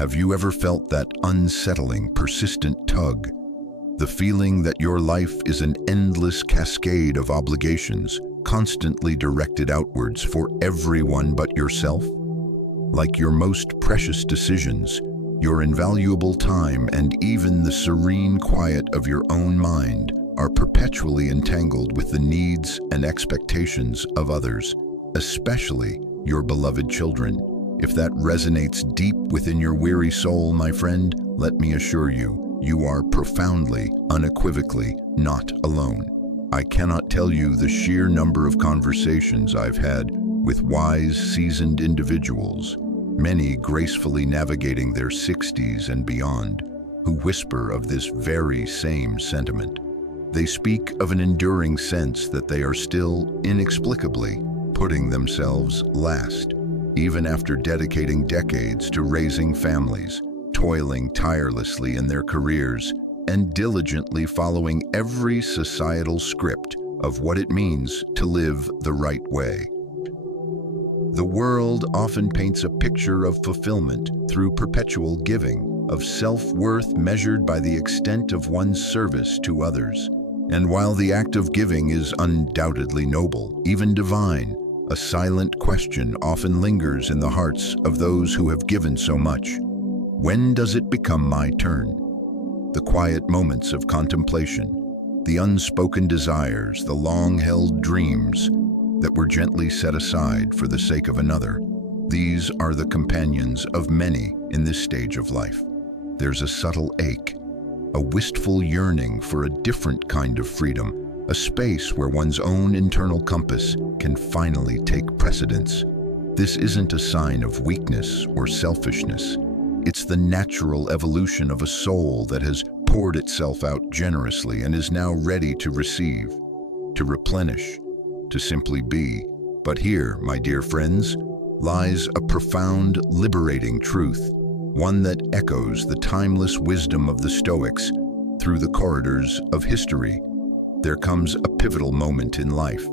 Have you ever felt that unsettling, persistent tug? The feeling that your life is an endless cascade of obligations, constantly directed outwards for everyone but yourself? Like your most precious decisions, your invaluable time, and even the serene quiet of your own mind are perpetually entangled with the needs and expectations of others, especially your beloved children. If that resonates deep within your weary soul, my friend, let me assure you, you are profoundly, unequivocally not alone. I cannot tell you the sheer number of conversations I've had with wise, seasoned individuals, many gracefully navigating their 60s and beyond, who whisper of this very same sentiment. They speak of an enduring sense that they are still inexplicably putting themselves last, even after dedicating decades to raising families, toiling tirelessly in their careers, and diligently following every societal script of what it means to live the right way. The world often paints a picture of fulfillment through perpetual giving, of self-worth measured by the extent of one's service to others. And while the act of giving is undoubtedly noble, even divine, a silent question often lingers in the hearts of those who have given so much. When does it become my turn? The quiet moments of contemplation, the unspoken desires, the long-held dreams that were gently set aside for the sake of another. These are the companions of many in this stage of life. There's a subtle ache, a wistful yearning for a different kind of freedom, a space where one's own internal compass can finally take precedence. This isn't a sign of weakness or selfishness. It's the natural evolution of a soul that has poured itself out generously and is now ready to receive, to replenish, to simply be. But here, my dear friends, lies a profound, liberating truth, one that echoes the timeless wisdom of the Stoics through the corridors of history. There comes a pivotal moment in life,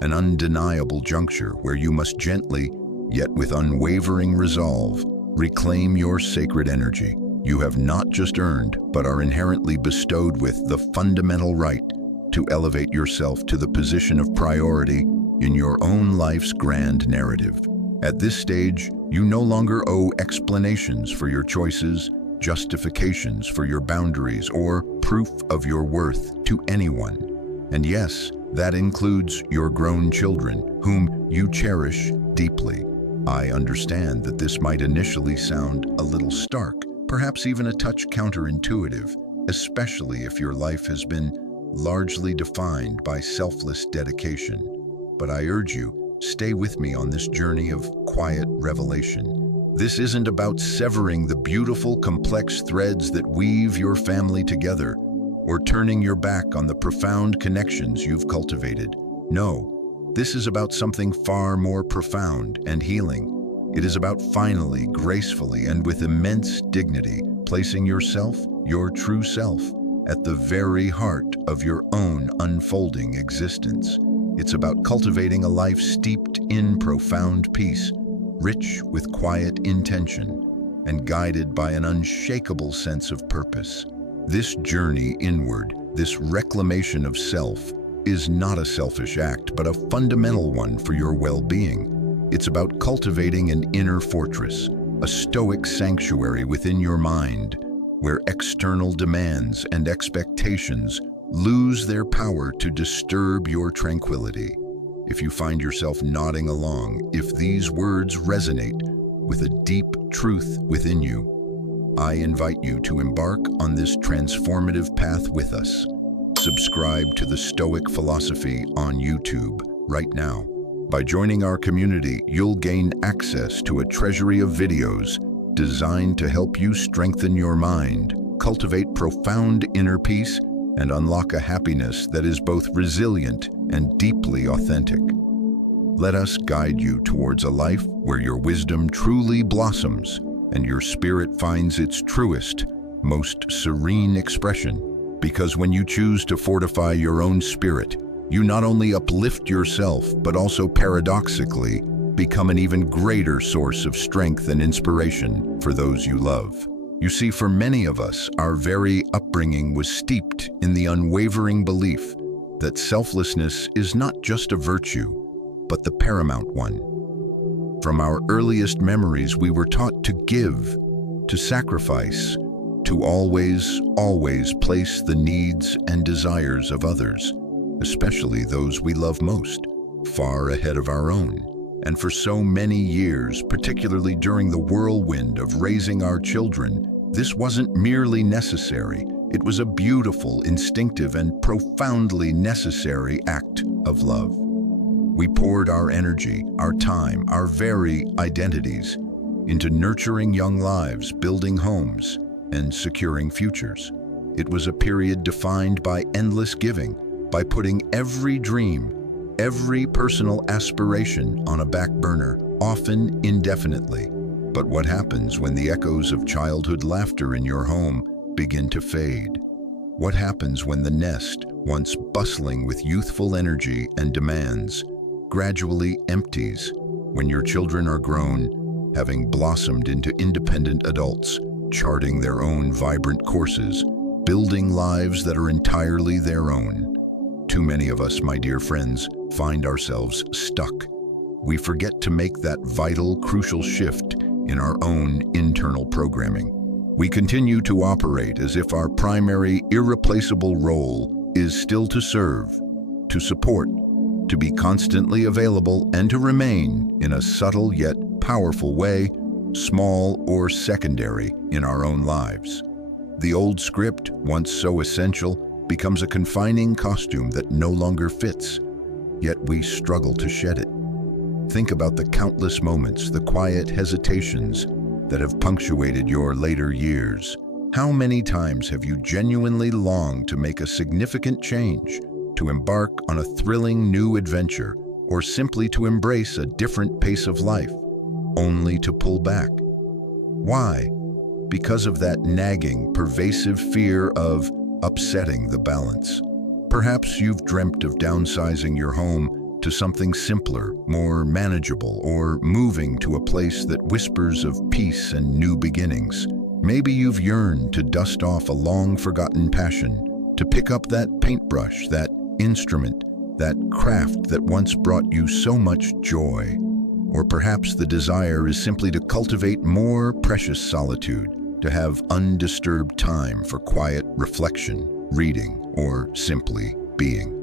an undeniable juncture where you must gently, yet with unwavering resolve, reclaim your sacred energy. You have not just earned, but are inherently bestowed with the fundamental right to elevate yourself to the position of priority in your own life's grand narrative. At this stage, you no longer owe explanations for your choices, justifications for your boundaries, or proof of your worth to anyone. And yes, that includes your grown children, whom you cherish deeply. I understand that this might initially sound a little stark, perhaps even a touch counterintuitive, especially if your life has been largely defined by selfless dedication. But I urge you, stay with me on this journey of quiet revelation. This isn't about severing the beautiful, complex threads that weave your family together, or turning your back on the profound connections you've cultivated. No, this is about something far more profound and healing. It is about finally, gracefully, and with immense dignity, placing yourself, your true self, at the very heart of your own unfolding existence. It's about cultivating a life steeped in profound peace, rich with quiet intention, and guided by an unshakable sense of purpose. This journey inward, this reclamation of self, is not a selfish act, but a fundamental one for your well-being. It's about cultivating an inner fortress, a stoic sanctuary within your mind, where external demands and expectations lose their power to disturb your tranquility. If you find yourself nodding along, if these words resonate with a deep truth within you, I invite you to embark on this transformative path with us. Subscribe to the Stoic Philosophy on YouTube right now. By joining our community, you'll gain access to a treasury of videos designed to help you strengthen your mind, cultivate profound inner peace, and unlock a happiness that is both resilient and deeply authentic. Let us guide you towards a life where your wisdom truly blossoms and your spirit finds its truest, most serene expression. Because when you choose to fortify your own spirit, you not only uplift yourself, but also paradoxically become an even greater source of strength and inspiration for those you love. You see, for many of us, our very upbringing was steeped in the unwavering belief that selflessness is not just a virtue, but the paramount one. From our earliest memories, we were taught to give, to sacrifice, to always place the needs and desires of others, especially those we love most, far ahead of our own. And for so many years, particularly during the whirlwind of raising our children, this wasn't merely necessary. It was a beautiful, instinctive, and profoundly necessary act of love. We poured our energy, our time, our very identities into nurturing young lives, building homes, and securing futures. It was a period defined by endless giving, by putting every dream, every personal aspiration on a back burner, often indefinitely. But what happens when the echoes of childhood laughter in your home begin to fade? What happens when the nest, once bustling with youthful energy and demands, gradually empties, when your children are grown, having blossomed into independent adults, charting their own vibrant courses, building lives that are entirely their own? Too many of us, my dear friends, find ourselves stuck. We forget to make that vital, crucial shift in our own internal programming. We continue to operate as if our primary, irreplaceable role is still to serve, to support, to be constantly available, and to remain in a subtle yet powerful way, small or secondary in our own lives. The old script, once so essential, becomes a confining costume that no longer fits, yet we struggle to shed it. Think about the countless moments, the quiet hesitations that have punctuated your later years. How many times have you genuinely longed to make a significant change, to embark on a thrilling new adventure, or simply to embrace a different pace of life, only to pull back? Why? Because of that nagging, pervasive fear of upsetting the balance. Perhaps you've dreamt of downsizing your home to something simpler, more manageable, or moving to a place that whispers of peace and new beginnings. Maybe you've yearned to dust off a long-forgotten passion, to pick up that paintbrush, that instrument, that craft that once brought you so much joy. Or perhaps the desire is simply to cultivate more precious solitude, to have undisturbed time for quiet reflection, reading, or simply being.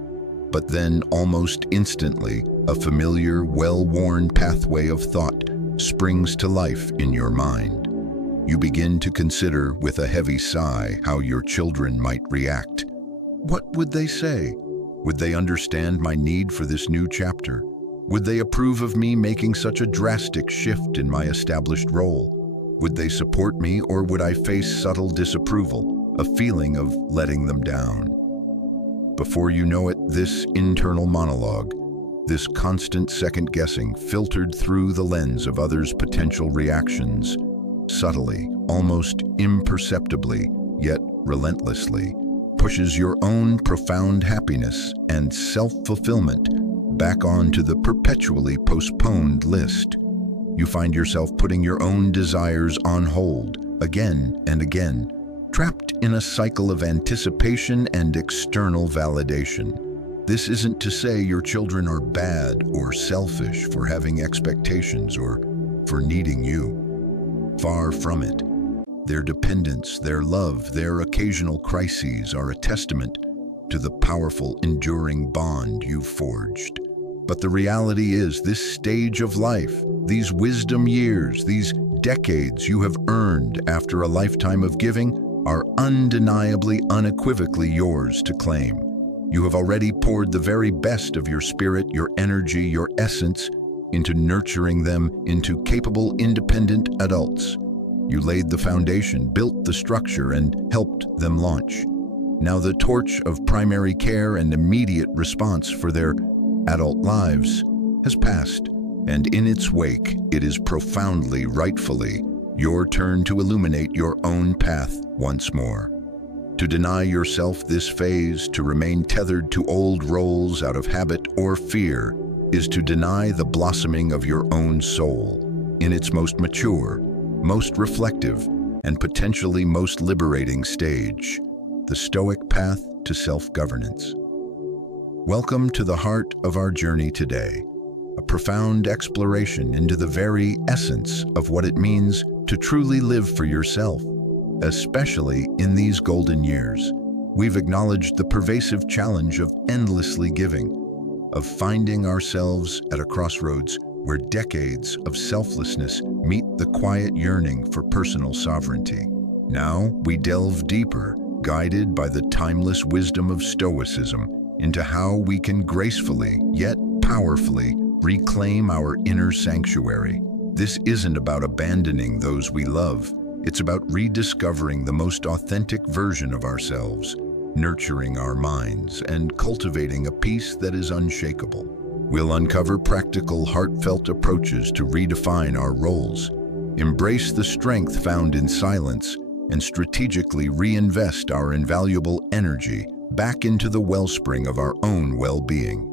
But then, almost instantly, a familiar, well-worn pathway of thought springs to life in your mind. You begin to consider with a heavy sigh how your children might react. What would they say? Would they understand my need for this new chapter? Would they approve of me making such a drastic shift in my established role? Would they support me, or would I face subtle disapproval, a feeling of letting them down? Before you know it, this internal monologue, this constant second-guessing filtered through the lens of others' potential reactions, subtly, almost imperceptibly, yet relentlessly, pushes your own profound happiness and self-fulfillment back onto the perpetually postponed list. You find yourself putting your own desires on hold again and again, trapped in a cycle of anticipation and external validation. This isn't to say your children are bad or selfish for having expectations or for needing you. Far from it. Their dependence, their love, their occasional crises are a testament to the powerful, enduring bond you've forged. But the reality is, this stage of life, these wisdom years, these decades you have earned after a lifetime of giving, are undeniably, unequivocally yours to claim. You have already poured the very best of your spirit, your energy, your essence into nurturing them into capable, independent adults. You laid the foundation, built the structure, and helped them launch. Now the torch of primary care and immediate response for their adult lives has passed, and in its wake, it is profoundly, rightfully, your turn to illuminate your own path once more. To deny yourself this phase, to remain tethered to old roles out of habit or fear, is to deny the blossoming of your own soul in its most mature, most reflective, and potentially most liberating stage, the Stoic path to self-governance. Welcome to the heart of our journey today, a profound exploration into the very essence of what it means to truly live for yourself, especially in these golden years. We've acknowledged the pervasive challenge of endlessly giving, of finding ourselves at a crossroads where decades of selflessness meet the quiet yearning for personal sovereignty. Now we delve deeper, guided by the timeless wisdom of Stoicism, into how we can gracefully, yet powerfully, reclaim our inner sanctuary. This isn't about abandoning those we love. It's about rediscovering the most authentic version of ourselves, nurturing our minds, and cultivating a peace that is unshakable. We'll uncover practical, heartfelt approaches to redefine our roles, embrace the strength found in silence, and strategically reinvest our invaluable energy back into the wellspring of our own well-being.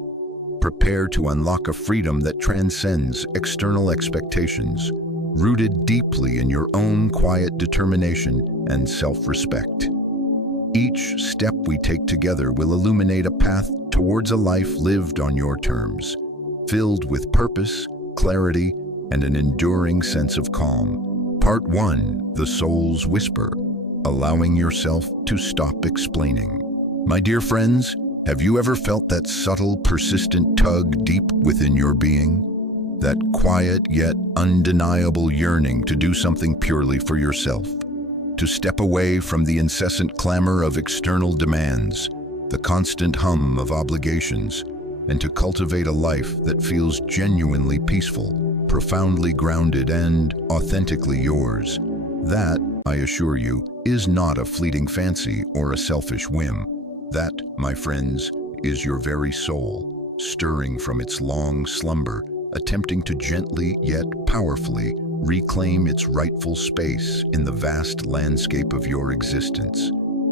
Prepare to unlock a freedom that transcends external expectations, rooted deeply in your own quiet determination and self-respect. Each step we take together will illuminate a path towards a life lived on your terms, filled with purpose, clarity, and an enduring sense of calm. Part 1, The Soul's Whisper, allowing yourself to stop explaining. My dear friends, have you ever felt that subtle, persistent tug deep within your being? That quiet yet undeniable yearning to do something purely for yourself, to step away from the incessant clamor of external demands, the constant hum of obligations, and to cultivate a life that feels genuinely peaceful, profoundly grounded, and authentically yours. That, I assure you, is not a fleeting fancy or a selfish whim. That, my friends, is your very soul, stirring from its long slumber, attempting to gently yet powerfully reclaim its rightful space in the vast landscape of your existence.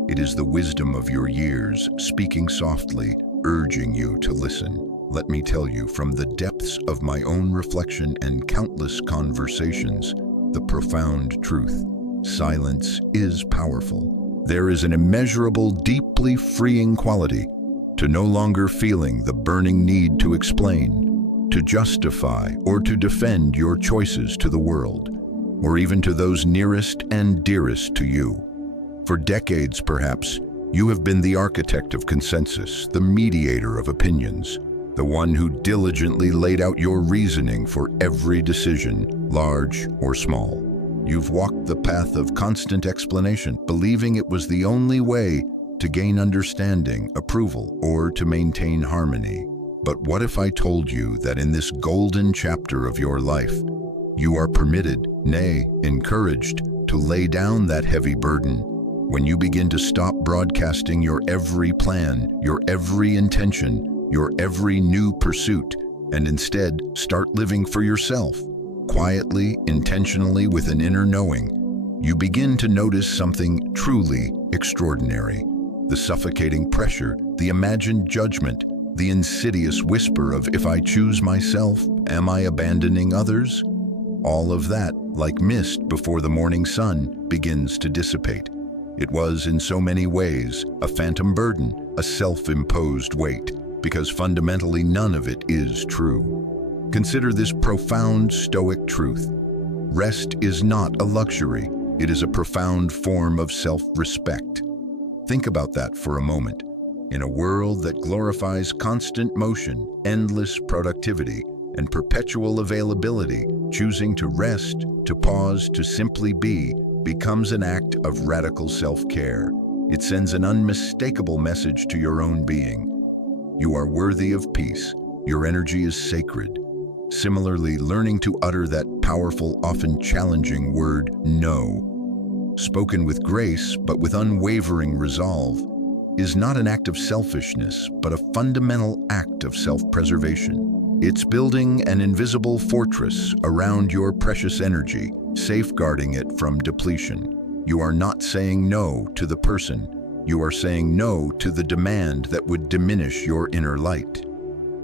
It is the wisdom of your years speaking softly, urging you to listen. Let me tell you, from the depths of my own reflection and countless conversations, the profound truth: silence is powerful. There is an immeasurable, deeply freeing quality to no longer feeling the burning need to explain, to justify, or to defend your choices to the world, or even to those nearest and dearest to you. For decades, perhaps, you have been the architect of consensus, the mediator of opinions, the one who diligently laid out your reasoning for every decision, large or small. You've walked the path of constant explanation, believing it was the only way to gain understanding, approval, or to maintain harmony. But what if I told you that in this golden chapter of your life, you are permitted, nay, encouraged, to lay down that heavy burden when you begin to stop broadcasting your every plan, your every intention, your every new pursuit, and instead start living for yourself? Quietly, intentionally, with an inner knowing, you begin to notice something truly extraordinary. The suffocating pressure, the imagined judgment, the insidious whisper of, if I choose myself, am I abandoning others? All of that, like mist before the morning sun, begins to dissipate. It was, in so many ways, a phantom burden, a self-imposed weight, because fundamentally none of it is true. Consider this profound Stoic truth. Rest is not a luxury. It is a profound form of self-respect. Think about that for a moment. In a world that glorifies constant motion, endless productivity, and perpetual availability, choosing to rest, to pause, to simply be, becomes an act of radical self-care. It sends an unmistakable message to your own being. You are worthy of peace. Your energy is sacred. Similarly, learning to utter that powerful, often challenging word, no, spoken with grace but with unwavering resolve, is not an act of selfishness, but a fundamental act of self-preservation. It's building an invisible fortress around your precious energy, safeguarding it from depletion. You are not saying no to the person. You are saying no to the demand that would diminish your inner light.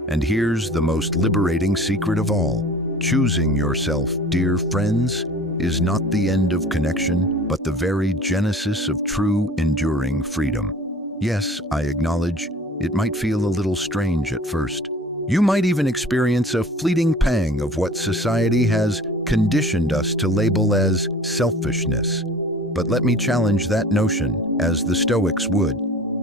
And here's the most liberating secret of all. Choosing yourself, dear friends, is not the end of connection, but the very genesis of true, enduring freedom. Yes, I acknowledge, it might feel a little strange at first. You might even experience a fleeting pang of what society has conditioned us to label as selfishness. But let me challenge that notion, as the Stoics would.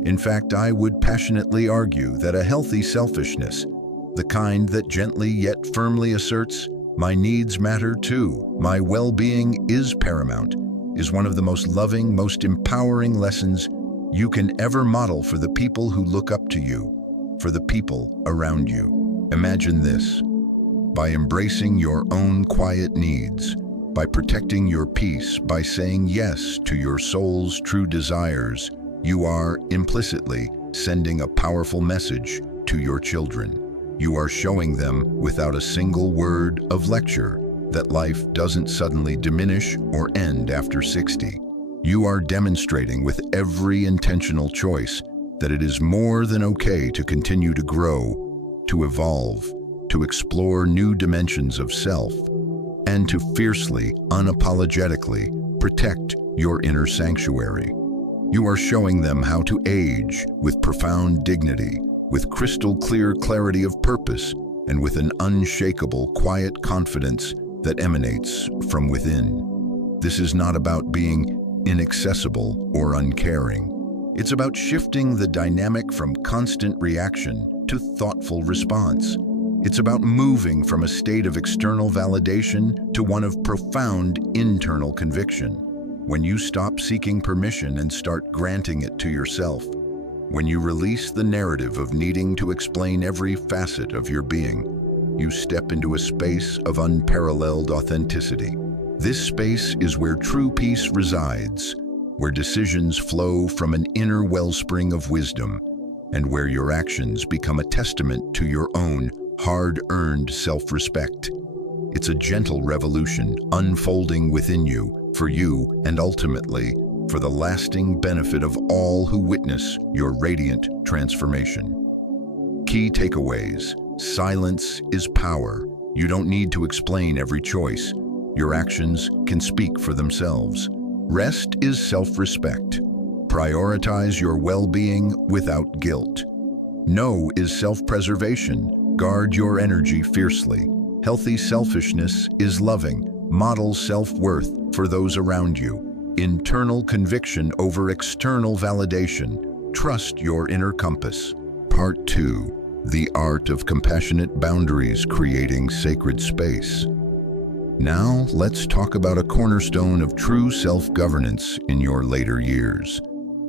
In fact, I would passionately argue that a healthy selfishness, the kind that gently yet firmly asserts, "My needs matter too, my well-being is paramount," is one of the most loving, most empowering lessons you can ever model for the people who look up to you, for the people around you. Imagine this. By embracing your own quiet needs, by protecting your peace, by saying yes to your soul's true desires, you are implicitly sending a powerful message to your children. You are showing them, without a single word of lecture, that life doesn't suddenly diminish or end after 60. You are demonstrating with every intentional choice that it is more than okay to continue to grow, to evolve, to explore new dimensions of self, and to fiercely, unapologetically protect your inner sanctuary. You are showing them how to age with profound dignity, with crystal clear clarity of purpose, and with an unshakable, quiet confidence that emanates from within. This is not about being inaccessible or uncaring. It's about shifting the dynamic from constant reaction to thoughtful response. It's about moving from a state of external validation to one of profound internal conviction. When you stop seeking permission and start granting it to yourself, when you release the narrative of needing to explain every facet of your being, you step into a space of unparalleled authenticity. This space is where true peace resides, where decisions flow from an inner wellspring of wisdom, and where your actions become a testament to your own hard-earned self-respect. It's a gentle revolution unfolding within you, for you, and ultimately, for the lasting benefit of all who witness your radiant transformation. Key takeaways. Silence is power. You don't need to explain every choice. Your actions can speak for themselves. Rest is self-respect. Prioritize your well-being without guilt. No is self-preservation. Guard your energy fiercely. Healthy selfishness is loving. Model self-worth for those around you. Internal conviction over external validation. Trust your inner compass. Part 2. The art of compassionate boundaries, creating sacred space. Now, let's talk about a cornerstone of true self-governance in your later years.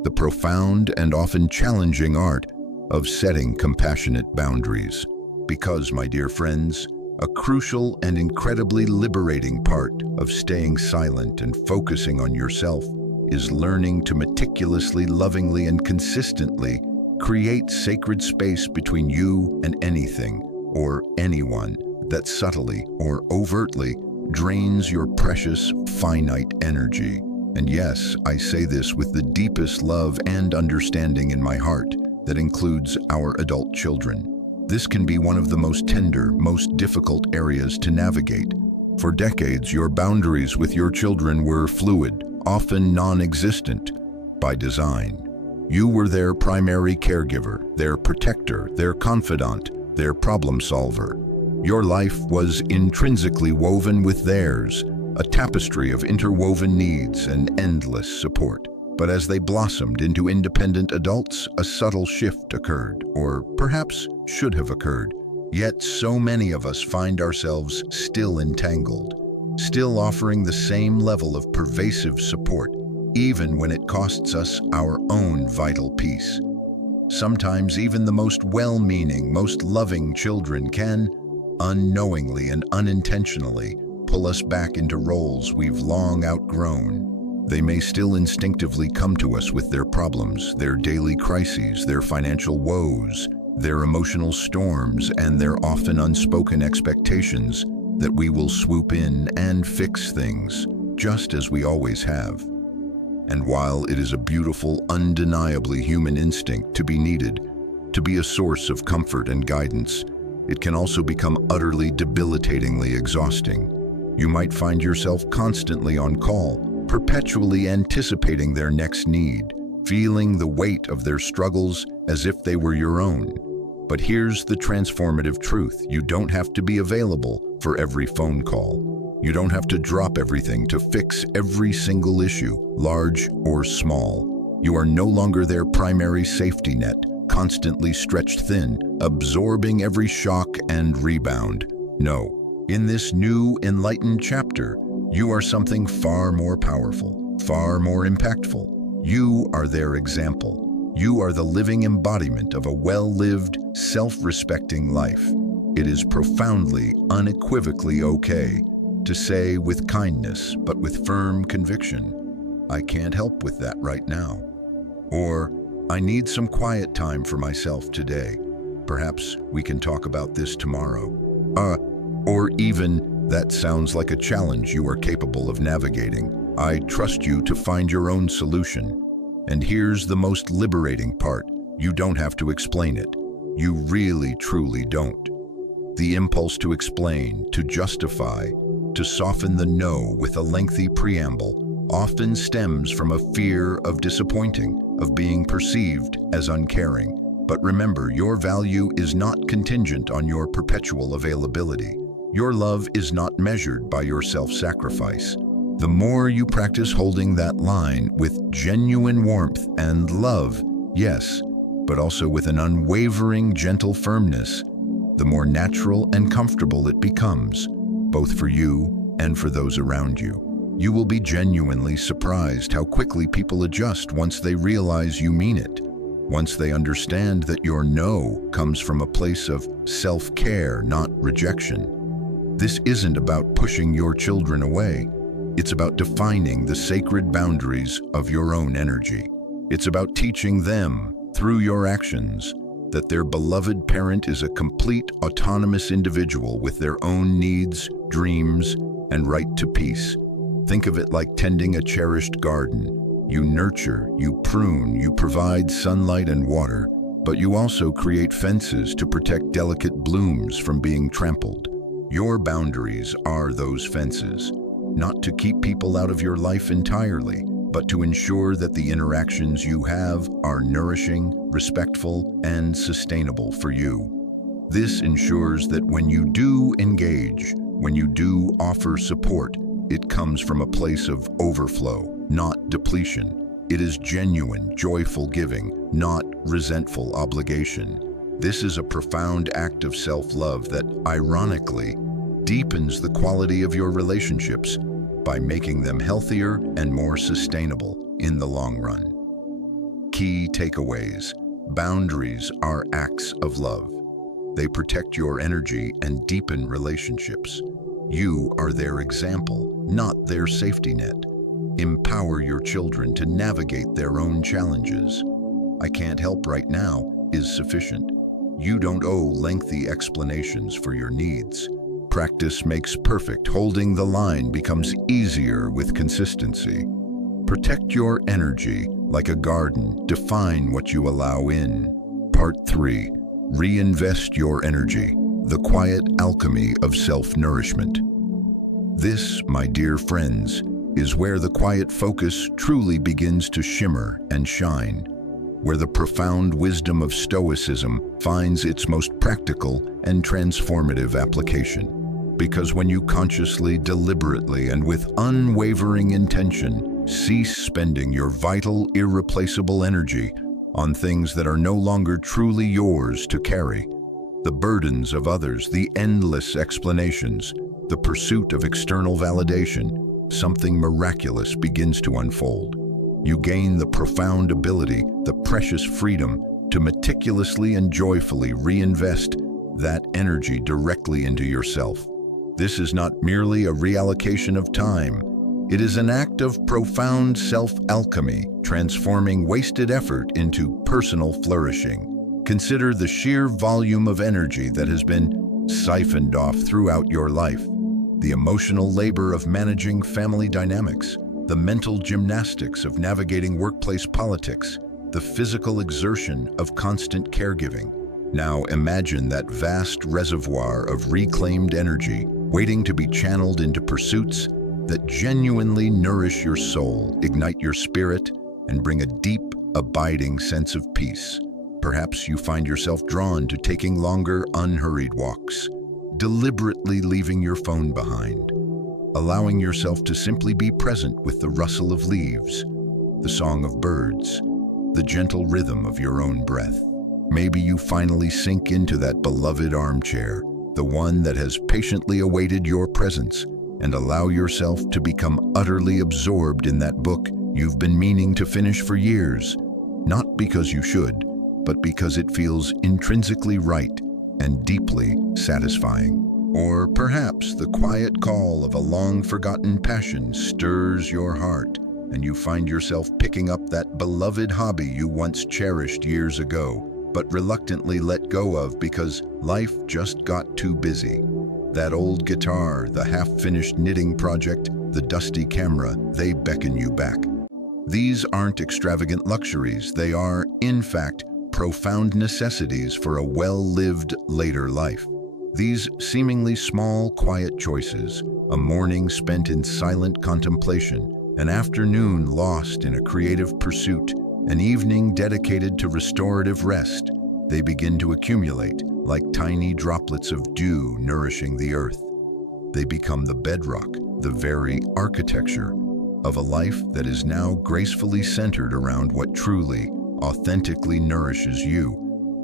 The profound and often challenging art of setting compassionate boundaries. Because, my dear friends, a crucial and incredibly liberating part of staying silent and focusing on yourself is learning to meticulously, lovingly, and consistently create sacred space between you and anything or anyone that subtly or overtly drains your precious, finite energy. And yes, I say this with the deepest love and understanding in my heart that includes our adult children. This can be one of the most tender, most difficult areas to navigate. For decades, your boundaries with your children were fluid, often non-existent, by design. You were their primary caregiver, their protector, their confidant, their problem solver. Your life was intrinsically woven with theirs, a tapestry of interwoven needs and endless support. But as they blossomed into independent adults, a subtle shift occurred, or perhaps should have occurred. Yet so many of us find ourselves still entangled, still offering the same level of pervasive support, even when it costs us our own vital peace. Sometimes even the most well-meaning, most loving children can, unknowingly and unintentionally, pull us back into roles we've long outgrown. They may still instinctively come to us with their problems, their daily crises, their financial woes, their emotional storms, and their often unspoken expectations that we will swoop in and fix things, just as we always have. And while it is a beautiful, undeniably human instinct to be needed, to be a source of comfort and guidance, it can also become utterly debilitatingly exhausting. You might find yourself constantly on call, perpetually anticipating their next need, feeling the weight of their struggles as if they were your own. But here's the transformative truth. You don't have to be available for every phone call. You don't have to drop everything to fix every single issue, large or small. You are no longer their primary safety net, constantly stretched thin, absorbing every shock and rebound. No, in this new, enlightened chapter, you are something far more powerful, far more impactful. You are their example. You are the living embodiment of a well-lived, self-respecting life. It is profoundly, unequivocally okay to say with kindness, but with firm conviction, "I can't help with that right now." Or, "I need some quiet time for myself today. Perhaps we can talk about this tomorrow." Or even, "That sounds like a challenge you are capable of navigating. I trust you to find your own solution." And here's the most liberating part. You don't have to explain it. You really, truly don't. The impulse to explain, to justify, to soften the no with a lengthy preamble often stems from a fear of disappointing, of being perceived as uncaring. But remember, your value is not contingent on your perpetual availability. Your love is not measured by your self-sacrifice. The more you practice holding that line with genuine warmth and love, yes, but also with an unwavering, gentle firmness, the more natural and comfortable it becomes, both for you and for those around you. You will be genuinely surprised how quickly people adjust once they realize you mean it, once they understand that your no comes from a place of self-care, not rejection. This isn't about pushing your children away. It's about defining the sacred boundaries of your own energy. It's about teaching them, through your actions, that their beloved parent is a complete, autonomous individual with their own needs, dreams, and right to peace. Think of it like tending a cherished garden. You nurture, you prune, you provide sunlight and water, but you also create fences to protect delicate blooms from being trampled. Your boundaries are those fences. Not to keep people out of your life entirely, but to ensure that the interactions you have are nourishing, respectful, and sustainable for you. This ensures that when you do engage, when you do offer support, it comes from a place of overflow, not depletion. It is genuine, joyful giving, not resentful obligation. This is a profound act of self-love that, ironically, deepens the quality of your relationships by making them healthier and more sustainable in the long run. Key takeaways. Boundaries are acts of love. They protect your energy and deepen relationships. You are their example, not their safety net. Empower your children to navigate their own challenges. "I can't help right now" is sufficient. You don't owe lengthy explanations for your needs. Practice makes perfect. Holding the line becomes easier with consistency. Protect your energy like a garden. Define what you allow in. Part 3. Reinvest your energy. The quiet alchemy of self-nourishment. This, my dear friends, is where the quiet focus truly begins to shimmer and shine, where the profound wisdom of Stoicism finds its most practical and transformative application. Because when you consciously, deliberately, and with unwavering intention cease spending your vital, irreplaceable energy on things that are no longer truly yours to carry, the burdens of others, the endless explanations, the pursuit of external validation, something miraculous begins to unfold. You gain the profound ability, the precious freedom, to meticulously and joyfully reinvest that energy directly into yourself. This is not merely a reallocation of time. It is an act of profound self-alchemy, transforming wasted effort into personal flourishing. Consider the sheer volume of energy that has been siphoned off throughout your life. The emotional labor of managing family dynamics, the mental gymnastics of navigating workplace politics, the physical exertion of constant caregiving. Now imagine that vast reservoir of reclaimed energy waiting to be channeled into pursuits that genuinely nourish your soul, ignite your spirit, and bring a deep, abiding sense of peace. Perhaps you find yourself drawn to taking longer, unhurried walks, deliberately leaving your phone behind, allowing yourself to simply be present with the rustle of leaves, the song of birds, the gentle rhythm of your own breath. Maybe you finally sink into that beloved armchair, the one that has patiently awaited your presence, and allow yourself to become utterly absorbed in that book you've been meaning to finish for years, not because you should, but because it feels intrinsically right and deeply satisfying. Or perhaps the quiet call of a long-forgotten passion stirs your heart, and you find yourself picking up that beloved hobby you once cherished years ago, but reluctantly let go of because life just got too busy. That old guitar, the half-finished knitting project, the dusty camera, they beckon you back. These aren't extravagant luxuries. They are, in fact, profound necessities for a well-lived later life. These seemingly small, quiet choices, a morning spent in silent contemplation, an afternoon lost in a creative pursuit, an evening dedicated to restorative rest, they begin to accumulate like tiny droplets of dew nourishing the earth. They become the bedrock, the very architecture of a life that is now gracefully centered around what truly, authentically nourishes you,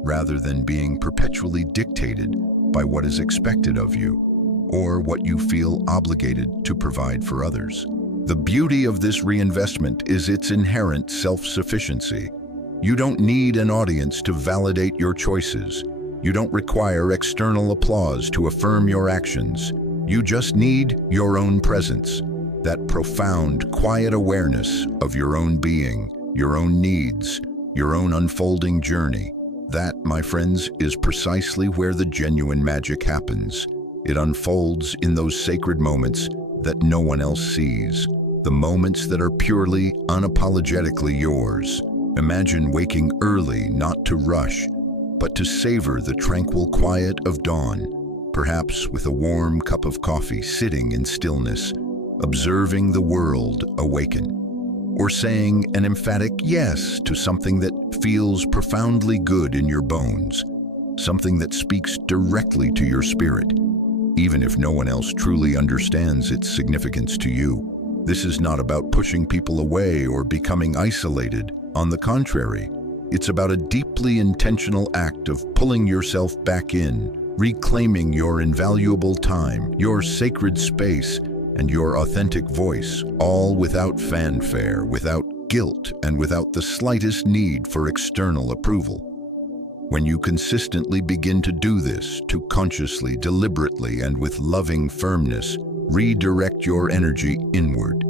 rather than being perpetually dictated by what is expected of you, or what you feel obligated to provide for others. The beauty of this reinvestment is its inherent self-sufficiency. You don't need an audience to validate your choices. You don't require external applause to affirm your actions. You just need your own presence, that profound, quiet awareness of your own being, your own needs, your own unfolding journey. That, my friends, is precisely where the genuine magic happens. It unfolds in those sacred moments that no one else sees, the moments that are purely, unapologetically yours. Imagine waking early, not to rush, but to savor the tranquil quiet of dawn, perhaps with a warm cup of coffee, sitting in stillness, observing the world awaken, or saying an emphatic yes to something that feels profoundly good in your bones, something that speaks directly to your spirit, even if no one else truly understands its significance to you. This is not about pushing people away or becoming isolated. On the contrary, it's about a deeply intentional act of pulling yourself back in, reclaiming your invaluable time, your sacred space, and your authentic voice, all without fanfare, without guilt, and without the slightest need for external approval. When you consistently begin to do this, to consciously, deliberately, and with loving firmness, redirect your energy inward,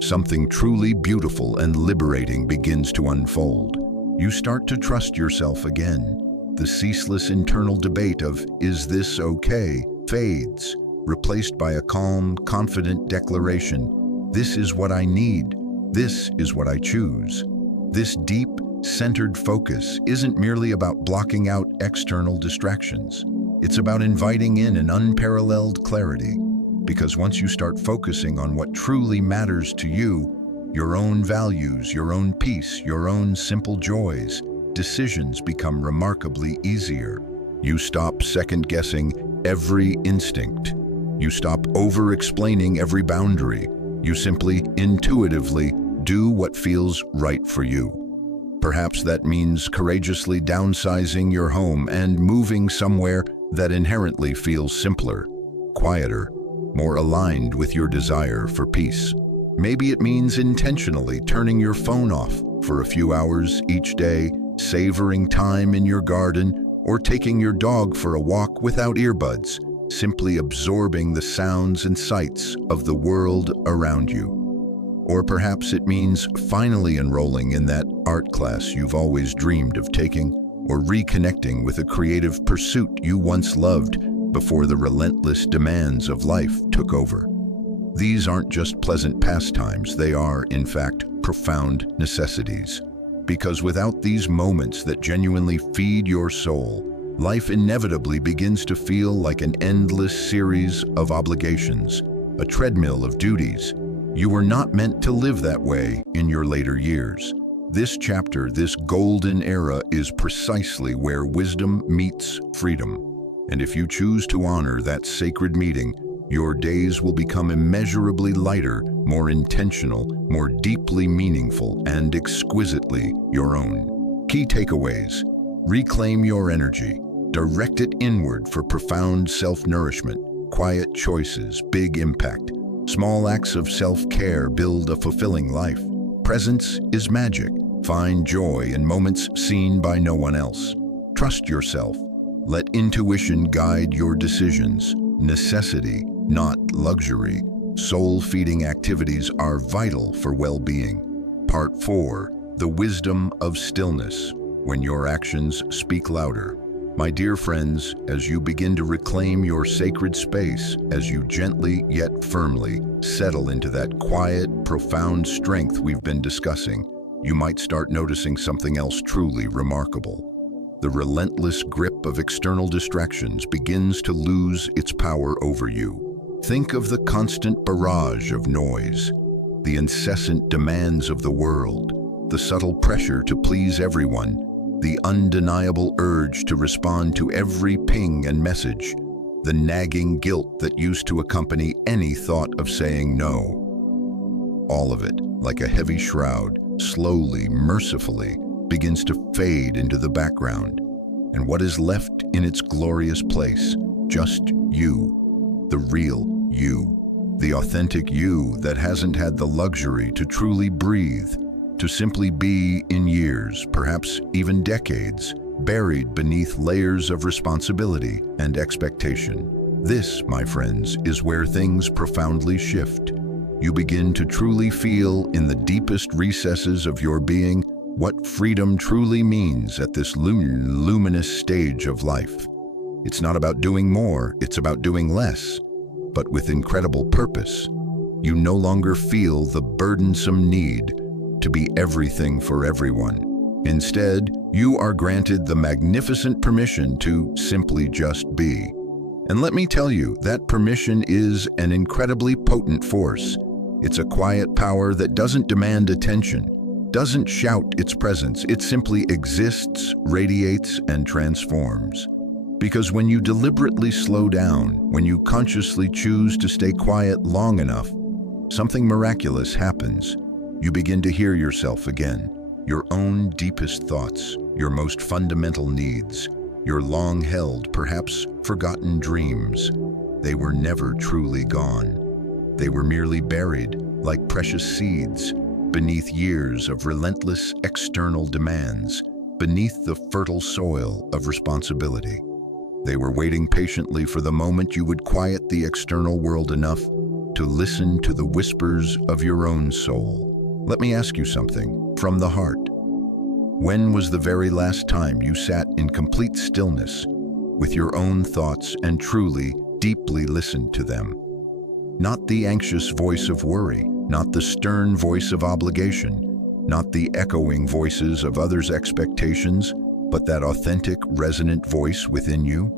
something truly beautiful and liberating begins to unfold. You start to trust yourself again. The ceaseless internal debate of, "Is this okay?" fades, replaced by a calm, confident declaration, "This is what I need. This is what I choose." This deep, centered focus isn't merely about blocking out external distractions. It's about inviting in an unparalleled clarity, because once you start focusing on what truly matters to you, your own values, your own peace, your own simple joys, decisions become remarkably easier. You stop second-guessing every instinct. You stop over-explaining every boundary. You simply, intuitively, do what feels right for you. Perhaps that means courageously downsizing your home and moving somewhere that inherently feels simpler, quieter, more aligned with your desire for peace. Maybe it means intentionally turning your phone off for a few hours each day, savoring time in your garden, or taking your dog for a walk without earbuds, simply absorbing the sounds and sights of the world around you. Or perhaps it means finally enrolling in that art class you've always dreamed of taking, or reconnecting with a creative pursuit you once loved before the relentless demands of life took over. These aren't just pleasant pastimes, they are, in fact, profound necessities. Because without these moments that genuinely feed your soul, life inevitably begins to feel like an endless series of obligations, a treadmill of duties. You were not meant to live that way in your later years. This chapter, this golden era, is precisely where wisdom meets freedom. And if you choose to honor that sacred meeting, your days will become immeasurably lighter, more intentional, more deeply meaningful, and exquisitely your own. Key takeaways: reclaim your energy, direct it inward for profound self-nourishment. Quiet choices, big impact. Small acts of self-care build a fulfilling life. Presence is magic. Find joy in moments seen by no one else. Trust yourself. Let intuition guide your decisions. Necessity, not luxury. Soul-feeding activities are vital for well-being. Part 4. The wisdom of stillness, when your actions speak louder. My dear friends, as you begin to reclaim your sacred space, as you gently yet firmly settle into that quiet, profound strength we've been discussing, you might start noticing something else truly remarkable. The relentless grip of external distractions begins to lose its power over you. Think of the constant barrage of noise, the incessant demands of the world, the subtle pressure to please everyone, the undeniable urge to respond to every ping and message, the nagging guilt that used to accompany any thought of saying no. All of it, like a heavy shroud, slowly, mercifully, begins to fade into the background. And what is left in its glorious place? Just you, the real you, the authentic you that hasn't had the luxury to truly breathe, to simply be in years, perhaps even decades, buried beneath layers of responsibility and expectation. This, my friends, is where things profoundly shift. You begin to truly feel in the deepest recesses of your being what freedom truly means at this luminous stage of life. It's not about doing more, it's about doing less, but with incredible purpose. You no longer feel the burdensome need to be everything for everyone. Instead, you are granted the magnificent permission to simply just be. And let me tell you, that permission is an incredibly potent force. It's a quiet power that doesn't demand attention, doesn't shout its presence. It simply exists, radiates, and transforms. Because when you deliberately slow down, when you consciously choose to stay quiet long enough, something miraculous happens. You begin to hear yourself again, your own deepest thoughts, your most fundamental needs, your long-held, perhaps forgotten dreams. They were never truly gone. They were merely buried, like precious seeds, beneath years of relentless external demands, beneath the fertile soil of responsibility. They were waiting patiently for the moment you would quiet the external world enough to listen to the whispers of your own soul. Let me ask you something, from the heart. When was the very last time you sat in complete stillness with your own thoughts and truly, deeply listened to them? Not the anxious voice of worry, not the stern voice of obligation, not the echoing voices of others' expectations, but that authentic, resonant voice within you?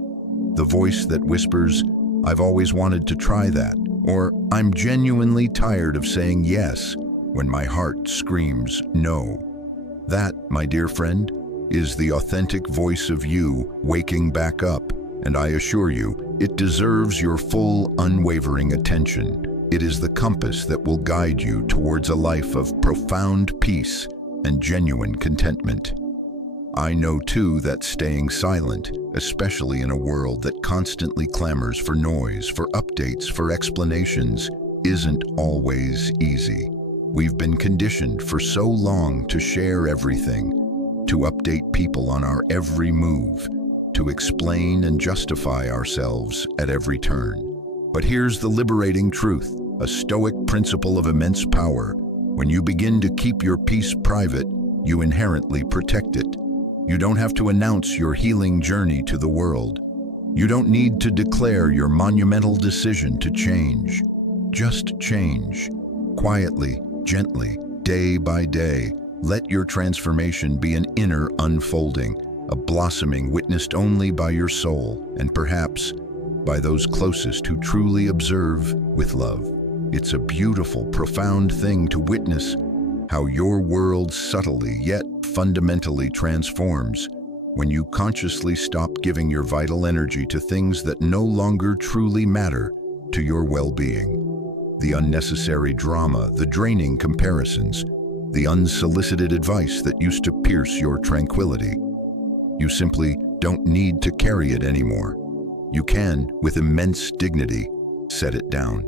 The voice that whispers, "I've always wanted to try that," or "I'm genuinely tired of saying yes," when my heart screams no. That, my dear friend, is the authentic voice of you waking back up, and I assure you, it deserves your full, unwavering attention. It is the compass that will guide you towards a life of profound peace and genuine contentment. I know too that staying silent, especially in a world that constantly clamors for noise, for updates, for explanations, isn't always easy. We've been conditioned for so long to share everything, to update people on our every move, to explain and justify ourselves at every turn. But here's the liberating truth, a Stoic principle of immense power. When you begin to keep your peace private, you inherently protect it. You don't have to announce your healing journey to the world. You don't need to declare your monumental decision to change. Just change. Quietly, gently, day by day, Let your transformation be an inner unfolding, a blossoming witnessed only by your soul and perhaps by those closest who truly observe with love. It's a beautiful, profound thing to witness how your world subtly yet fundamentally transforms when you consciously stop giving your vital energy to things that no longer truly matter to your well-being. The unnecessary drama, the draining comparisons, the unsolicited advice that used to pierce your tranquility. You simply don't need to carry it anymore. You can, with immense dignity, set it down.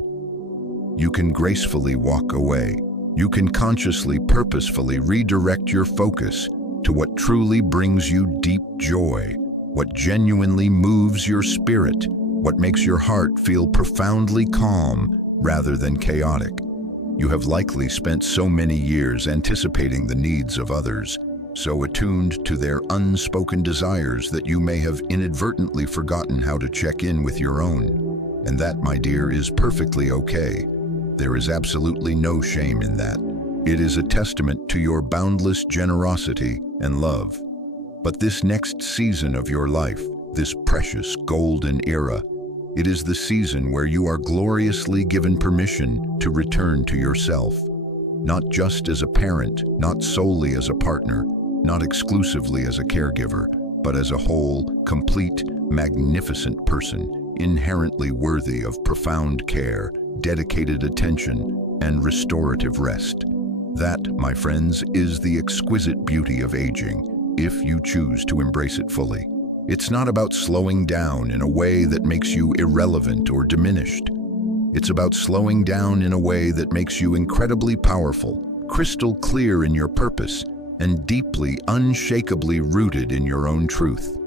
You can gracefully walk away. You can consciously, purposefully redirect your focus to what truly brings you deep joy, what genuinely moves your spirit, what makes your heart feel profoundly calm rather than chaotic. You have likely spent so many years anticipating the needs of others, so attuned to their unspoken desires that you may have inadvertently forgotten how to check in with your own. And that, my dear, is perfectly okay. There is absolutely no shame in that. It is a testament to your boundless generosity and love. But this next season of your life, this precious golden era, it is the season where you are gloriously given permission to return to yourself. Not just as a parent, not solely as a partner, not exclusively as a caregiver, but as a whole, complete, magnificent person, inherently worthy of profound care, dedicated attention, and restorative rest. That, my friends, is the exquisite beauty of aging, if you choose to embrace it fully. It's not about slowing down in a way that makes you irrelevant or diminished. It's about slowing down in a way that makes you incredibly powerful, crystal clear in your purpose, and deeply, unshakably rooted in your own truth.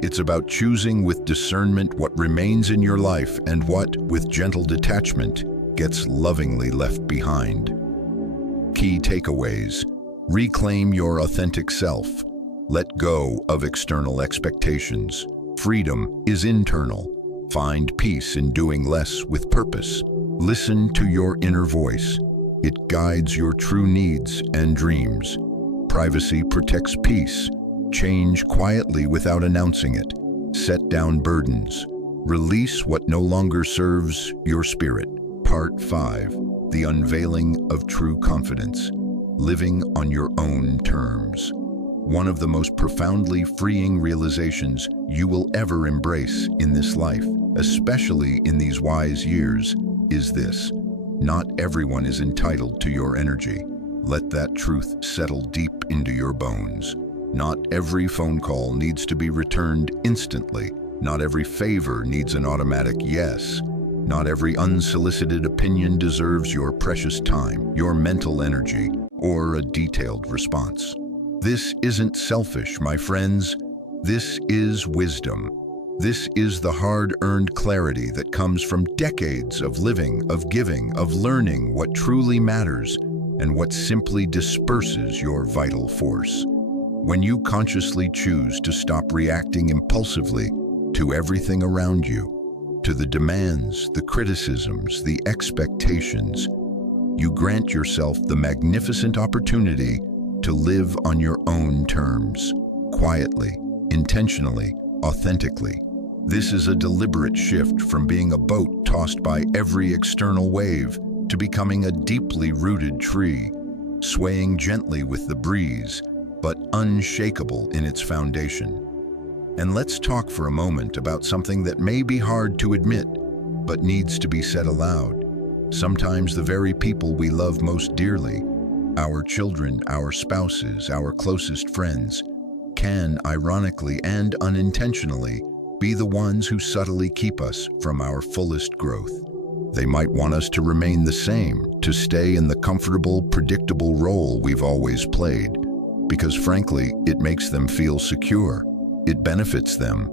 It's about choosing with discernment what remains in your life and what, with gentle detachment, gets lovingly left behind. Key takeaways: reclaim your authentic self. Let go of external expectations. Freedom is internal. Find peace in doing less with purpose. Listen to your inner voice. It guides your true needs and dreams. Privacy protects peace. Change quietly without announcing it. Set down burdens. Release what no longer serves your spirit. Part 5. The unveiling of true confidence. Living on your own terms. One of the most profoundly freeing realizations you will ever embrace in this life, especially in these wise years, is this: not everyone is entitled to your energy. Let that truth settle deep into your bones. Not every phone call needs to be returned instantly. Not every favor needs an automatic yes. Not every unsolicited opinion deserves your precious time, your mental energy, or a detailed response. This isn't selfish, my friends. This is wisdom. This is the hard-earned clarity that comes from decades of living, of giving, of learning what truly matters and what simply disperses your vital force. When you consciously choose to stop reacting impulsively to everything around you, to the demands, the criticisms, the expectations, you grant yourself the magnificent opportunity to live on your own terms, quietly, intentionally, authentically. This is a deliberate shift from being a boat tossed by every external wave to becoming a deeply rooted tree, swaying gently with the breeze, but unshakable in its foundation. And let's talk for a moment about something that may be hard to admit, but needs to be said aloud. Sometimes the very people we love most dearly, our children, our spouses, our closest friends, can, ironically and unintentionally, be the ones who subtly keep us from our fullest growth. They might want us to remain the same, to stay in the comfortable, predictable role we've always played, because frankly, it makes them feel secure. It benefits them.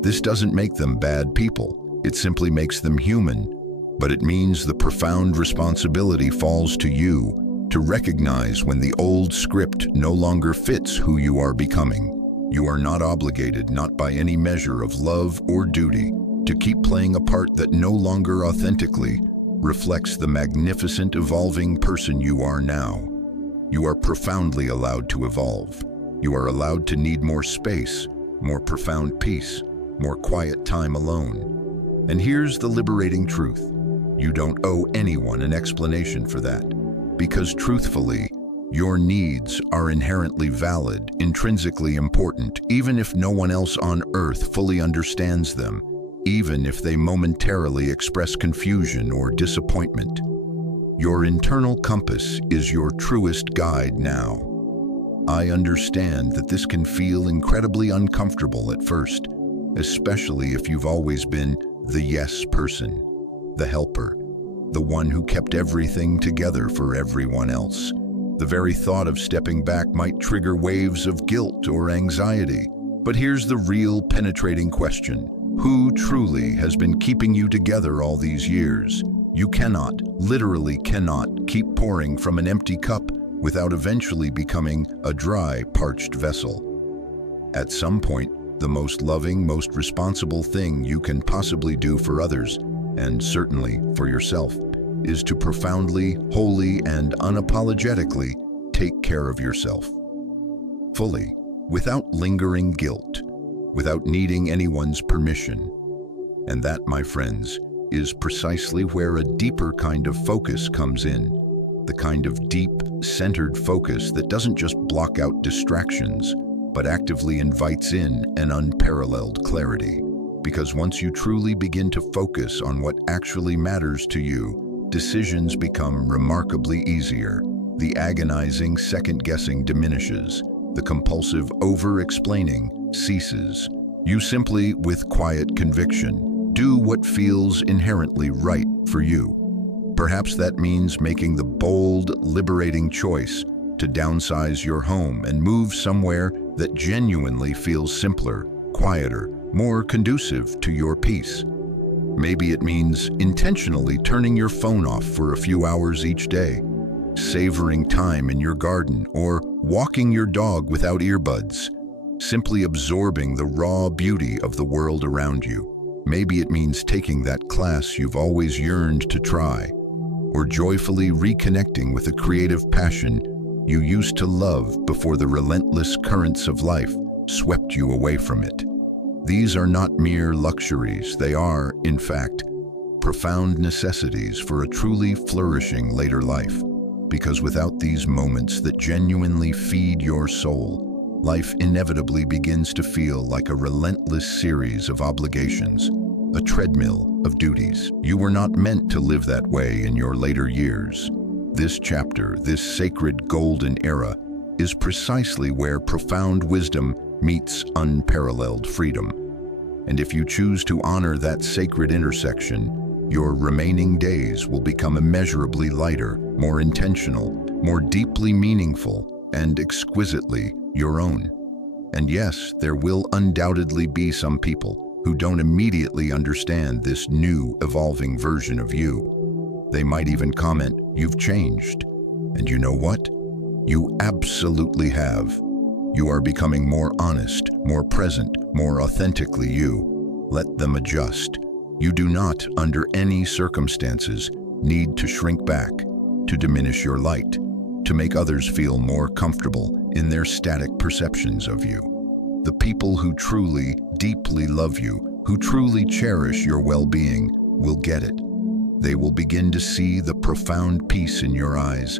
This doesn't make them bad people. It simply makes them human. But it means the profound responsibility falls to you to recognize when the old script no longer fits who you are becoming. You are not obligated, not by any measure of love or duty, to keep playing a part that no longer authentically reflects the magnificent, evolving person you are now. You are profoundly allowed to evolve. You are allowed to need more space, more profound peace, more quiet time alone. And here's the liberating truth. You don't owe anyone an explanation for that, because truthfully, your needs are inherently valid, intrinsically important, even if no one else on earth fully understands them, even if they momentarily express confusion or disappointment. Your internal compass is your truest guide now. I understand that this can feel incredibly uncomfortable at first, especially if you've always been the yes person, the helper, the one who kept everything together for everyone else. The very thought of stepping back might trigger waves of guilt or anxiety. But here's the real penetrating question. Who truly has been keeping you together all these years? You cannot, literally cannot, keep pouring from an empty cup without eventually becoming a dry, parched vessel. At some point, the most loving, most responsible thing you can possibly do for others, and certainly for yourself, is to profoundly, wholly, and unapologetically take care of yourself. Fully, without lingering guilt, without needing anyone's permission. And that, my friends, is precisely where a deeper kind of focus comes in. The kind of deep, centered focus that doesn't just block out distractions, but actively invites in an unparalleled clarity. Because once you truly begin to focus on what actually matters to you, decisions become remarkably easier. The agonizing second-guessing diminishes. The compulsive over-explaining ceases. You simply, with quiet conviction, do what feels inherently right for you. Perhaps that means making the bold, liberating choice to downsize your home and move somewhere that genuinely feels simpler, quieter, more conducive to your peace. Maybe it means intentionally turning your phone off for a few hours each day, savoring time in your garden, or walking your dog without earbuds, simply absorbing the raw beauty of the world around you. Maybe it means taking that class you've always yearned to try, or joyfully reconnecting with a creative passion you used to love before the relentless currents of life swept you away from it. These are not mere luxuries. They are, in fact, profound necessities for a truly flourishing later life. Because without these moments that genuinely feed your soul, life inevitably begins to feel like a relentless series of obligations, a treadmill of duties. You were not meant to live that way in your later years. This chapter, this sacred golden era, is precisely where profound wisdom meets unparalleled freedom. And if you choose to honor that sacred intersection, your remaining days will become immeasurably lighter, more intentional, more deeply meaningful, and exquisitely your own. And yes, there will undoubtedly be some people who don't immediately understand this new, evolving version of you. They might even comment, "You've changed." And you know what? You absolutely have. You are becoming more honest, more present, more authentically you. Let them adjust. You do not, under any circumstances, need to shrink back, to diminish your light, to make others feel more comfortable in their static perceptions of you. The people who truly, deeply love you, who truly cherish your well-being, will get it. They will begin to see the profound peace in your eyes,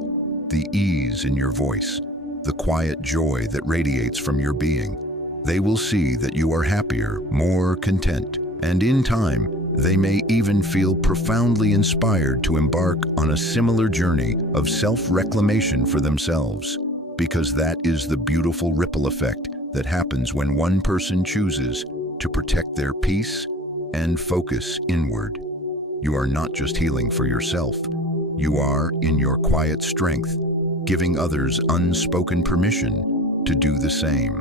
the ease in your voice, the quiet joy that radiates from your being. They will see that you are happier, more content, and in time, they may even feel profoundly inspired to embark on a similar journey of self-reclamation for themselves, because that is the beautiful ripple effect that happens when one person chooses to protect their peace and focus inward. You are not just healing for yourself. You are, in your quiet strength, giving others unspoken permission to do the same.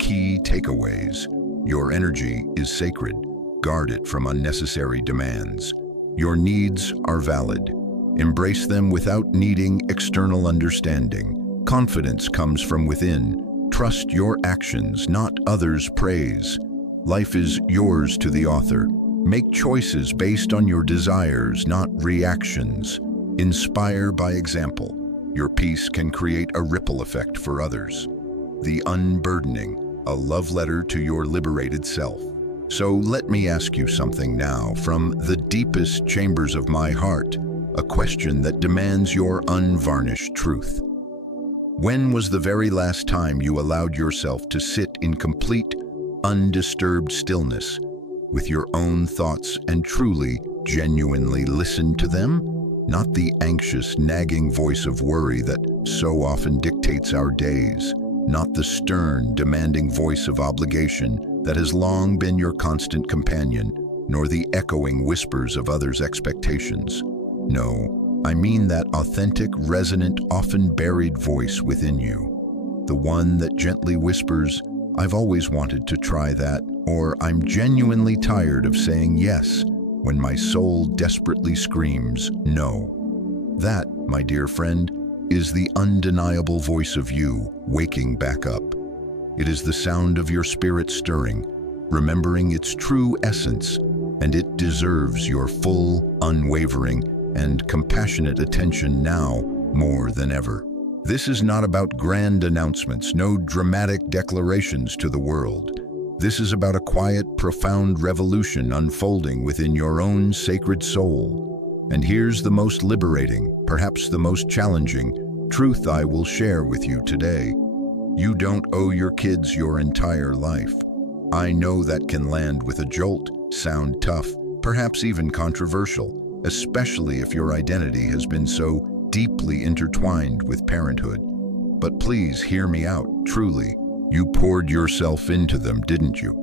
Key takeaways. Your energy is sacred. Guard it from unnecessary demands. Your needs are valid. Embrace them without needing external understanding. Confidence comes from within. Trust your actions, not others' praise. Life is yours to the author. Make choices based on your desires, not reactions. Inspire by example. your peace can create a ripple effect for others. The unburdening, a love letter to your liberated self. So let me ask you something now, from the deepest chambers of my heart, a question that demands your unvarnished truth. When was the very last time you allowed yourself to sit in complete, undisturbed stillness with your own thoughts and truly, genuinely listen to them? Not the anxious, nagging voice of worry that so often dictates our days, not the stern, demanding voice of obligation that has long been your constant companion, nor the echoing whispers of others' expectations. No, I mean that authentic, resonant, often buried voice within you. The one that gently whispers, "I've always wanted to try that," or "I'm genuinely tired of saying yes," when my soul desperately screams, "No." That, my dear friend, is the undeniable voice of you waking back up. It is the sound of your spirit stirring, remembering its true essence, and it deserves your full, unwavering, and compassionate attention now more than ever. This is not about grand announcements, no dramatic declarations to the world. This is about a quiet, profound revolution unfolding within your own sacred soul. And here's the most liberating, perhaps the most challenging, truth I will share with you today. You don't owe your kids your entire life. I know that can land with a jolt, sound tough, perhaps even controversial, especially if your identity has been so deeply intertwined with parenthood. But please hear me out, truly. You poured yourself into them, didn't you?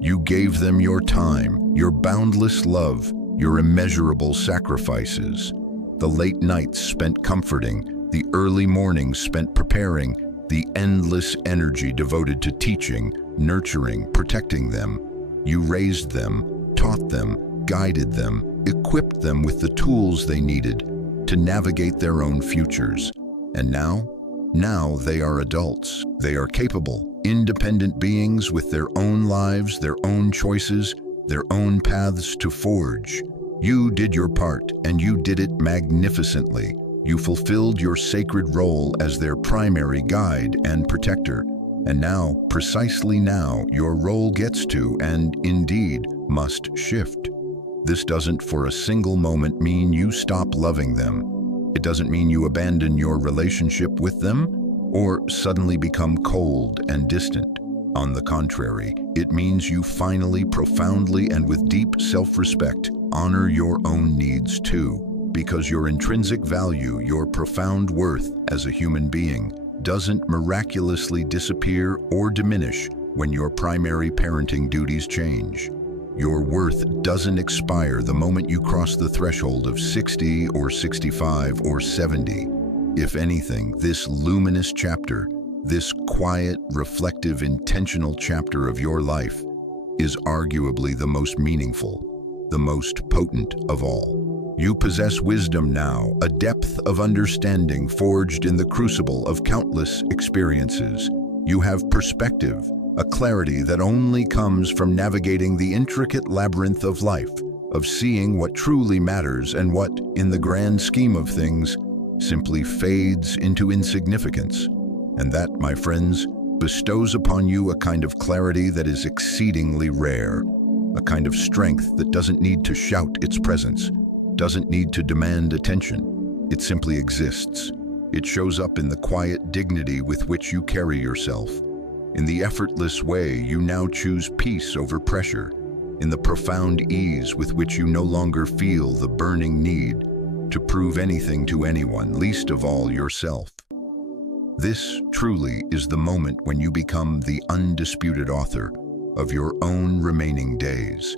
You gave them your time, your boundless love, your immeasurable sacrifices. The late nights spent comforting, the early mornings spent preparing, the endless energy devoted to teaching, nurturing, protecting them. You raised them, taught them, guided them, equipped them with the tools they needed to navigate their own futures. And now they are adults. They are capable, independent beings with their own lives, their own choices, their own paths to forge. You did your part, and you did it magnificently. You fulfilled your sacred role as their primary guide and protector. And now, precisely now, your role gets to, and indeed must, shift. This doesn't for a single moment mean you stop loving them. It doesn't mean you abandon your relationship with them or suddenly become cold and distant. On the contrary, it means you finally, profoundly, and with deep self-respect, honor your own needs too, because your intrinsic value, your profound worth as a human being, doesn't miraculously disappear or diminish when your primary parenting duties change. Your worth doesn't expire the moment you cross the threshold of 60 or 65 or 70. If anything, this luminous chapter, this quiet, reflective, intentional chapter of your life is arguably the most meaningful, the most potent of all. You possess wisdom now, a depth of understanding forged in the crucible of countless experiences. You have perspective, a clarity that only comes from navigating the intricate labyrinth of life, of seeing what truly matters and what, in the grand scheme of things, simply fades into insignificance. And that, my friends, bestows upon you a kind of clarity that is exceedingly rare, a kind of strength that doesn't need to shout its presence, doesn't need to demand attention. It simply exists. It shows up in the quiet dignity with which you carry yourself. In the effortless way you now choose peace over pressure, in the profound ease with which you no longer feel the burning need to prove anything to anyone, least of all yourself. This truly is the moment when you become the undisputed author of your own remaining days,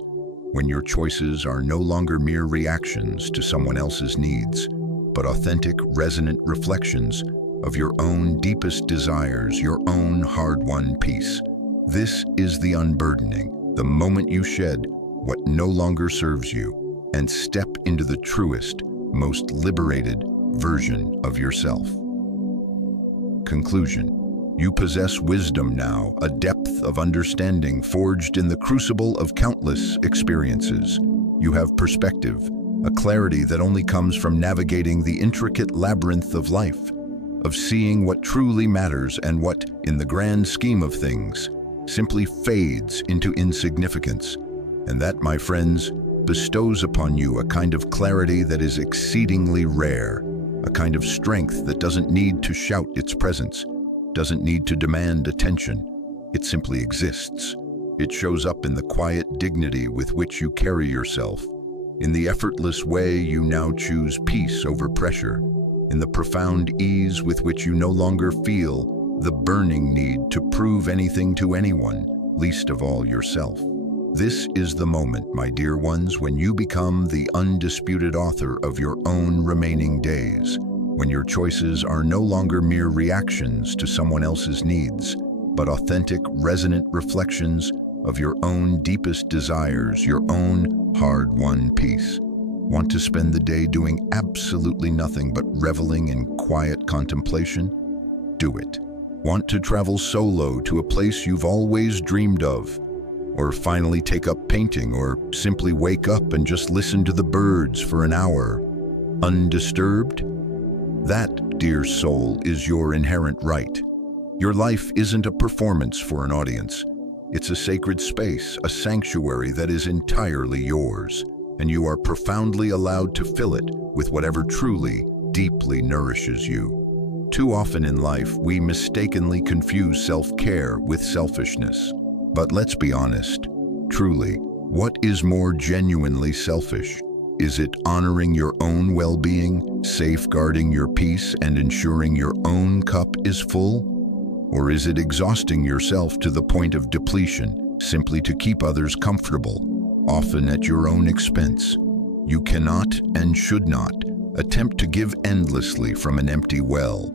when your choices are no longer mere reactions to someone else's needs, but authentic, resonant reflections of your own deepest desires, your own hard-won peace. This is the unburdening, the moment you shed what no longer serves you and step into the truest, most liberated version of yourself. Conclusion. You possess wisdom now, a depth of understanding forged in the crucible of countless experiences. You have perspective, a clarity that only comes from navigating the intricate labyrinth of life, of seeing what truly matters and what, in the grand scheme of things, simply fades into insignificance. And that, my friends, bestows upon you a kind of clarity that is exceedingly rare, a kind of strength that doesn't need to shout its presence, doesn't need to demand attention. It simply exists. It shows up in the quiet dignity with which you carry yourself, in the effortless way you now choose peace over pressure, in the profound ease with which you no longer feel the burning need to prove anything to anyone, least of all yourself. This is the moment, my dear ones, when you become the undisputed author of your own remaining days, when your choices are no longer mere reactions to someone else's needs, but authentic, resonant reflections of your own deepest desires, your own hard-won peace. Want to spend the day doing absolutely nothing but reveling in quiet contemplation? Do it. Want to travel solo to a place you've always dreamed of? Or finally take up painting, or simply wake up and just listen to the birds for an hour, undisturbed? That, dear soul, is your inherent right. Your life isn't a performance for an audience. It's a sacred space, a sanctuary that is entirely yours, and you are profoundly allowed to fill it with whatever truly, deeply nourishes you. Too often in life, we mistakenly confuse self-care with selfishness. But let's be honest, truly, what is more genuinely selfish? Is it honoring your own well-being, safeguarding your peace, and ensuring your own cup is full? Or is it exhausting yourself to the point of depletion, simply to keep others comfortable, often at your own expense? You cannot and should not attempt to give endlessly from an empty well.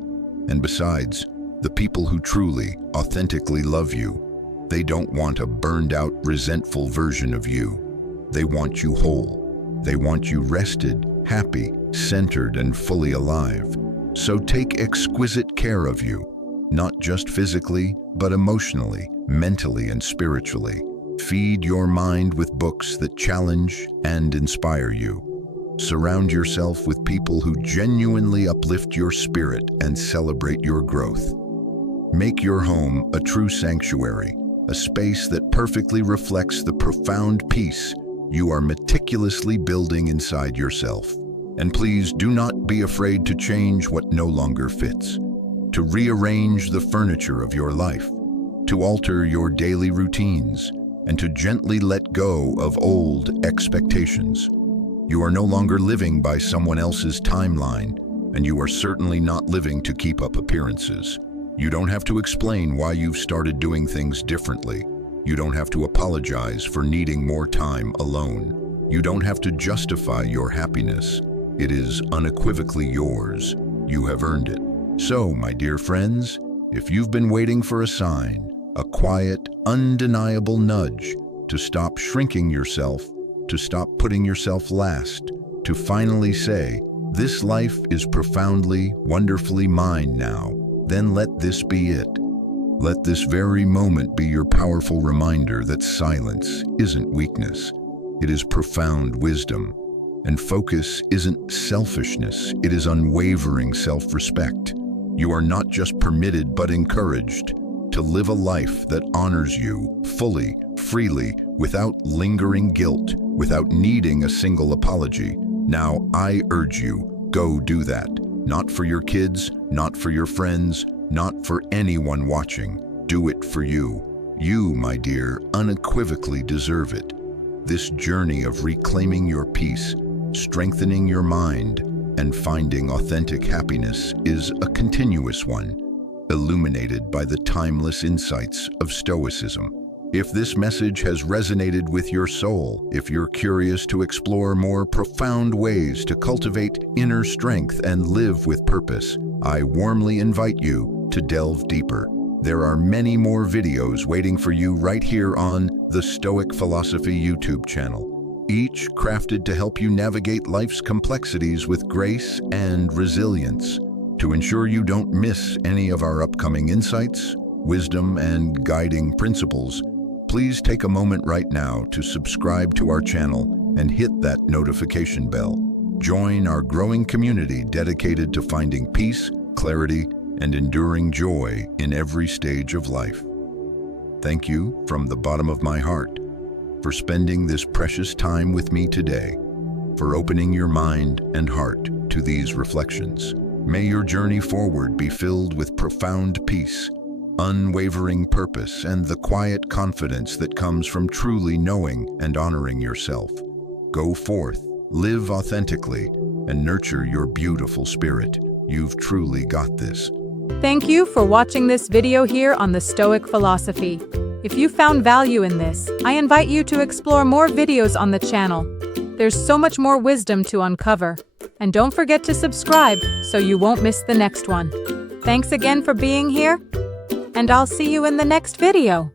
And besides, the people who truly, authentically love you, they don't want a burned-out, resentful version of you. They want you whole. They want you rested, happy, centered, and fully alive. So take exquisite care of you, not just physically, but emotionally, mentally, and spiritually. Feed your mind with books that challenge and inspire you. Surround yourself with people who genuinely uplift your spirit and celebrate your growth. Make your home a true sanctuary, a space that perfectly reflects the profound peace you are meticulously building inside yourself. And please do not be afraid to change what no longer fits, to rearrange the furniture of your life, to alter your daily routines, and to gently let go of old expectations. You are no longer living by someone else's timeline, and you are certainly not living to keep up appearances. You don't have to explain why you've started doing things differently. You don't have to apologize for needing more time alone. You don't have to justify your happiness. It is unequivocally yours. You have earned it. So, my dear friends, if you've been waiting for a sign, a quiet, undeniable nudge to stop shrinking yourself, to stop putting yourself last, to finally say, "This life is profoundly, wonderfully mine now," then let this be it. Let this very moment be your powerful reminder that silence isn't weakness. It is profound wisdom. And focus isn't selfishness. It is unwavering self-respect. You are not just permitted but encouraged to live a life that honors you fully, freely, without lingering guilt, without needing a single apology. Now, I urge you, go do that. Not for your kids, not for your friends, not for anyone watching. Do it for you. You, my dear, unequivocally deserve it. This journey of reclaiming your peace, strengthening your mind, and finding authentic happiness is a continuous one, illuminated by the timeless insights of Stoicism. If this message has resonated with your soul, if you're curious to explore more profound ways to cultivate inner strength and live with purpose, I warmly invite you to delve deeper. There are many more videos waiting for you right here on the Stoic Philosophy YouTube channel, each crafted to help you navigate life's complexities with grace and resilience. To ensure you don't miss any of our upcoming insights, wisdom, and guiding principles, please take a moment right now to subscribe to our channel and hit that notification bell. Join our growing community dedicated to finding peace, clarity, and enduring joy in every stage of life. Thank you from the bottom of my heart for spending this precious time with me today, for opening your mind and heart to these reflections. May your journey forward be filled with profound peace, unwavering purpose, and the quiet confidence that comes from truly knowing and honoring yourself. Go forth, live authentically, and nurture your beautiful spirit. You've truly got this. Thank you for watching this video here on the Stoic philosophy. If you found value in this, I invite you to explore more videos on the channel. There's so much more wisdom to uncover. And don't forget to subscribe so you won't miss the next one. Thanks again for being here, and I'll see you in the next video.